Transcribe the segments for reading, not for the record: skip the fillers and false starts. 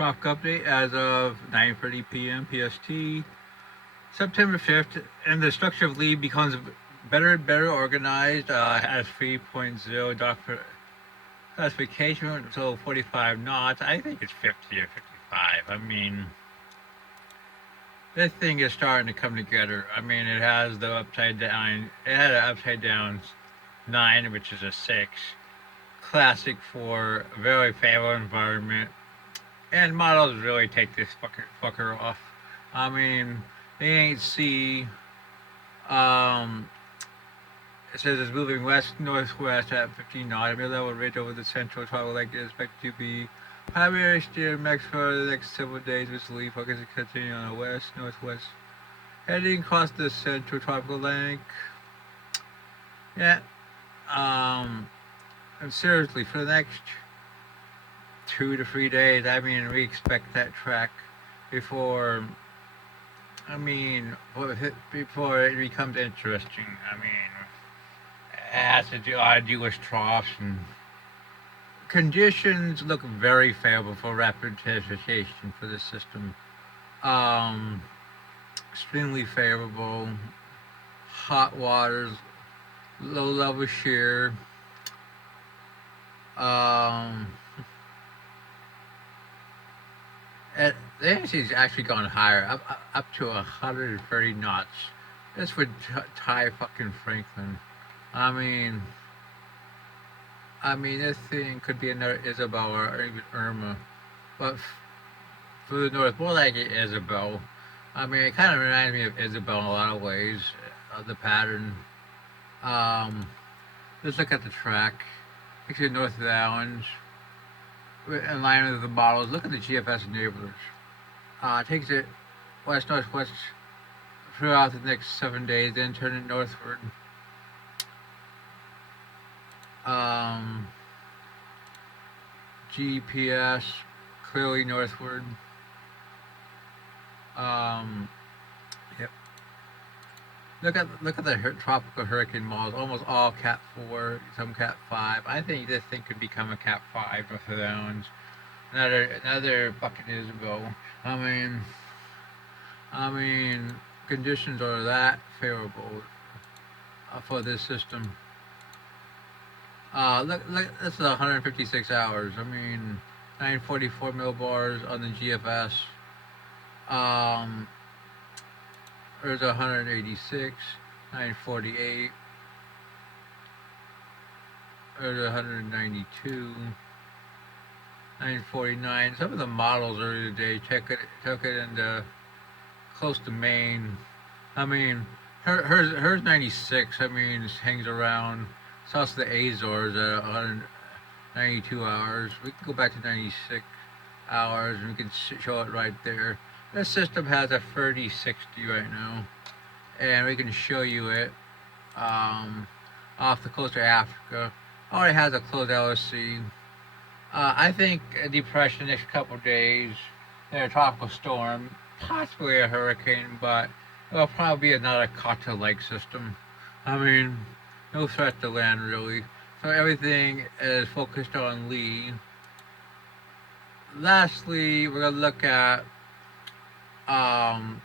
Tropic update as of 9:30 p.m. PST, September 5th, and the structure of Lee becomes better and better organized. Has 3.0 dock classification, so 45 knots. I think it's 50 or 55. I mean, this thing is starting to come together. I mean, it has the upside down. It had an upside down 9, which is a 6. Classic for a very favorable environment. And models really take this fucker off. I mean, they ain't see. Um, it says it's moving west northwest at 15 knots. Mid-level ridge over the central tropical lake is expected to be primary steer max for the next several days. With Lee focus continuing on the west northwest, heading across the central tropical lake. Yeah. And seriously, for the next 2 to 3 days. I mean, we expect that track before. I mean, before it becomes interesting. I mean, it has to do arduous troughs and conditions look very favorable for rapid transportation for this system. Um, Extremely favorable. Hot waters, low level shear. Um, the energy's actually gone higher, up to 130 knots. That's for Ty fucking Franklin. I mean, this thing could be another Isabel or even Irma, but for the north, more like Isabel. I mean, it kind of reminds me of Isabel in a lot of ways, the pattern. Let's look at the track. Takes you north of the islands. In line with the models, look at the GFS enablers. Takes it west-northwest throughout the next 7 days, then turn it northward. GPS clearly northward. Yep. Look at the tropical hurricane models. Almost all Cat 4, some Cat 5. I think this thing could become a Cat 5 if it owns another fucking Isabel. I mean, conditions are that favorable for this system. Look, this is 156 hours. I mean, 944 millibars on the GFS. There's 186, 948. There's 192, 949. Some of the models earlier today took it into close to Maine. I mean, hers 96. I mean, hangs around south of the Azores at 192 hours. We can go back to 96 hours and we can show it right there. This system has a 3060 right now, and we can show you it off the coast of Africa. Already has a closed LSC. I think a depression next couple of days, then a tropical storm, possibly a hurricane, but it'll probably be another Kata-like system. I mean, no threat to land really. So everything is focused on Lee. Lastly, we're gonna look at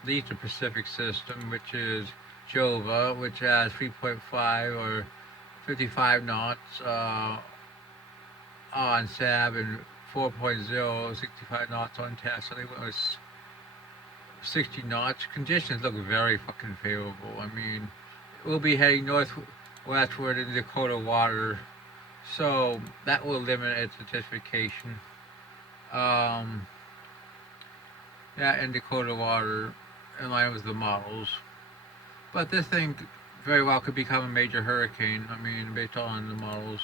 the Eastern Pacific system, which is Jova, which has 3.5 or 55 knots on SAB and 4.0, 65 knots on test. So they went with 60 knots. Conditions look very fucking favorable. I mean, we'll be heading northwestward in Dakota water, so that will limit its intensification. Yeah, in Dakota water, in line with the models. But this thing very well could become a major hurricane, I mean, based on the models.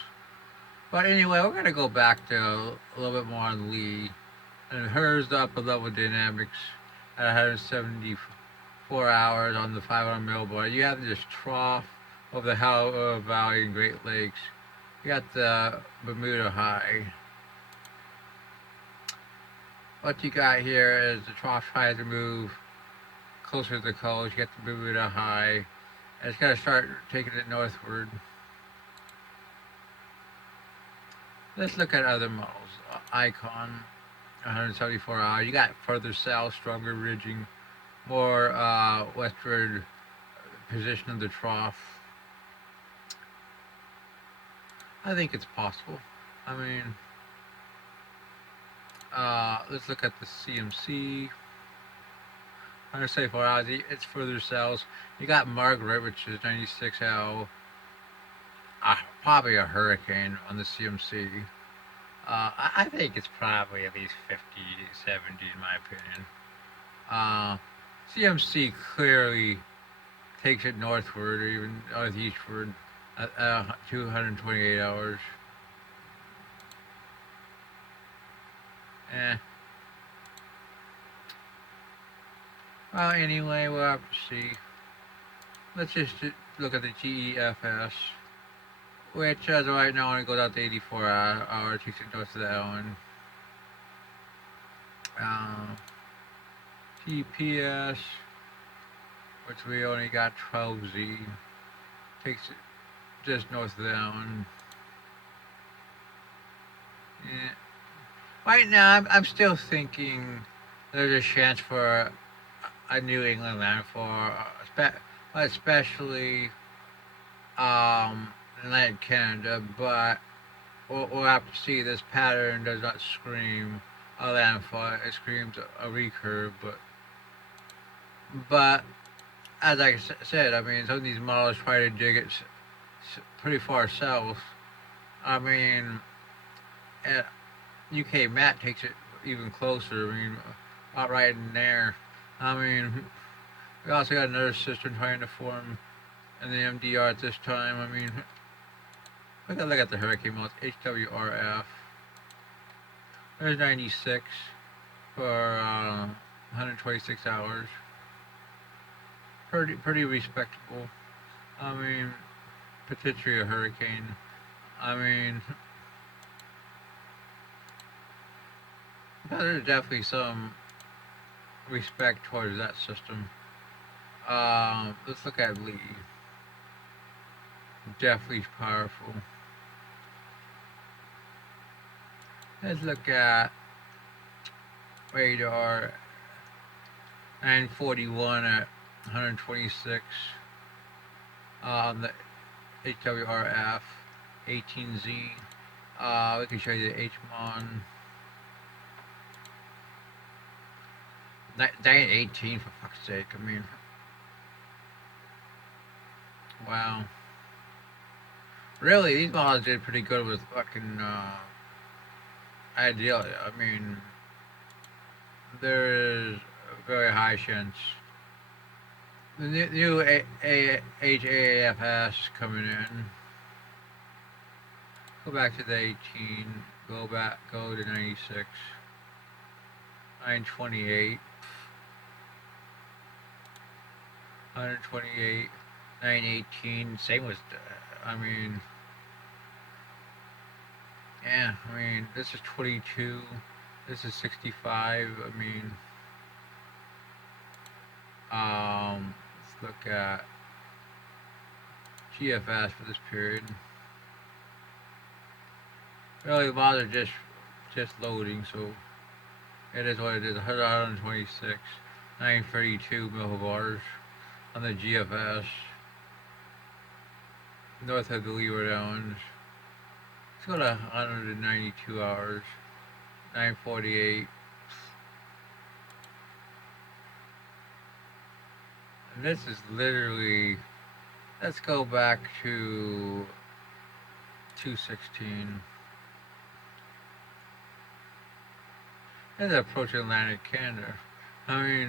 But anyway, we're going to go back to a little bit more on Lee. And hers, the upper level dynamics at 174 hours on the 500 millibar. You have this trough of the Howell Valley and Great Lakes. You got the Bermuda High. What you got here is the trough tries to move closer to the coast. You get the Bermuda High. And it's going to start taking it northward. Let's look at other models. Icon. 174 hours. You got further south, stronger ridging, more westward position of the trough. I think it's possible. I mean, let's look at the CMC. 174 hours. It's further south. You got Margaret, which is 96L. Probably a hurricane on the CMC. I think it's probably at least 50, 70 in my opinion. CMC clearly takes it northward or even northeastward at 228 hours. Eh. Well, anyway, we'll have to see. Let's just look at the GEFS, which as of right now only goes out to 84 hours, takes it north of that one. GPS, which we only got 12Z, takes it just north of that one. Yeah. Right now, I'm still thinking there's a chance for a New England landfall, especially Atlantic Canada, but we'll have to see. This pattern does not scream a landfall; it screams a recurve. But as I said, I mean, some of these models try to dig it pretty far south. I mean, UK map takes it even closer. I mean, about right in there. I mean, we also got another system trying to form in the MDR at this time. I mean, look at the hurricane models. HWRF. There's 96 for 126 hours. Pretty respectable. I mean, potentially a hurricane. I mean, there's definitely some respect towards that system. Let's look at Lee. Definitely powerful. Let's look at radar 941 at 126 on the HWRF 18Z. We can show you the HMON. 18 for fuck's sake. I mean, wow. Really, these models did pretty good with fucking ideal. I mean, there is a very high chance. The new HAFS coming in. Go back to the 18. Go to 96. 928. 128. 918. Same with, I mean, yeah, I mean, this is 22. This is 65. I mean, let's look at GFS for this period. Really, the models are just loading, so it is what it is. 126, 932 millibars on the GFS. North of the Leeward Islands. Let's go to 192 hours. 948. And this is literally, let's go back to 216. It's approaching Atlantic Canada. I mean,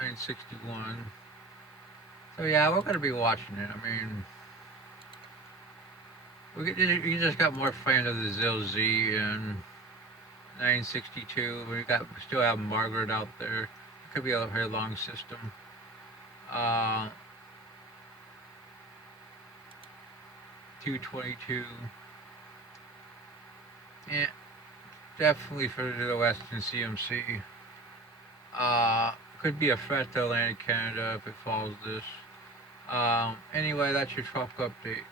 961. So yeah, we're gonna be watching it. I mean, we just got more fans of the ZIL-Z and 962. We still have Margaret out there. It could be a very long system. 222. Yeah, definitely further to the west in CMC. Could be a threat to Atlantic Canada if it follows this. Anyway, that's your tropical update.